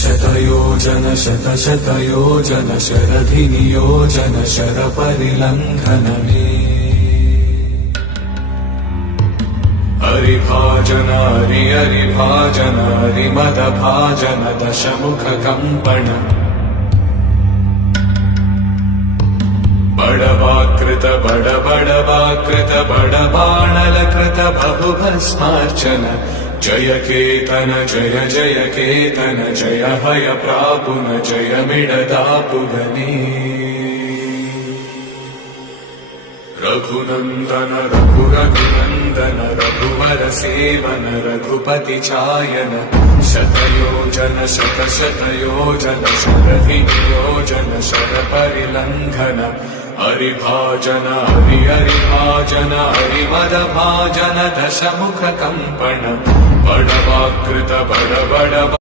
शतयोजन शतशतयोजन शरधिनियोजन शरपरिलङ्घनमे हरिभाजन हरिभाजन हरिमदभाजन दशमुखकम्पण बडवाकृत बडवाकृत बडबाणलकृत बहुभस्मार्चन जय केतन जय जय केतन जय हय प्रापुन जय मिडदापुगने रघुनन्दन रघुनन्दन रघुवर सेवन रघुपति चायन शतयोजन शतशतयोजन शरधिनियोजन शरपरिलङ्घन हरिभाजन हरिभाजन हरिमदभाजन दशमुखकम्पण बडवाकृत बड